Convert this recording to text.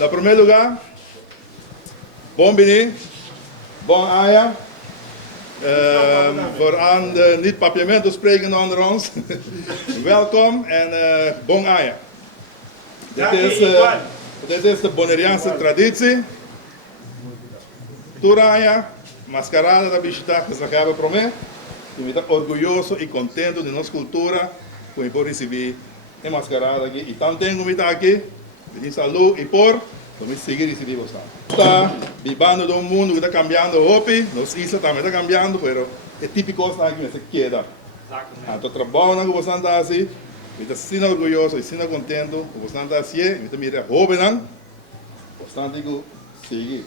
In primeiro lugar, bom bini, bom aia. Voor aan de niet-papiamento spreken onder ons. Welkom en bom aia. Dit is de Bonaireaanse traditie. Turaya, mascarada da bichita que se acaba por mim. Eu estou orgulhoso e contente de nossa cultura, por eu receber a mascarada aqui. E também tenho que aqui, pedir saúde e por me seguir receber você. Está vivendo de mundo que está cambiando hoje, nossa isla também está cambiando, mas é típico que se queda. Estou trabalhando com você assim, eu estou sendo orgulhoso e sendo contente com você assim, eu estou me jovem, bastante seguir.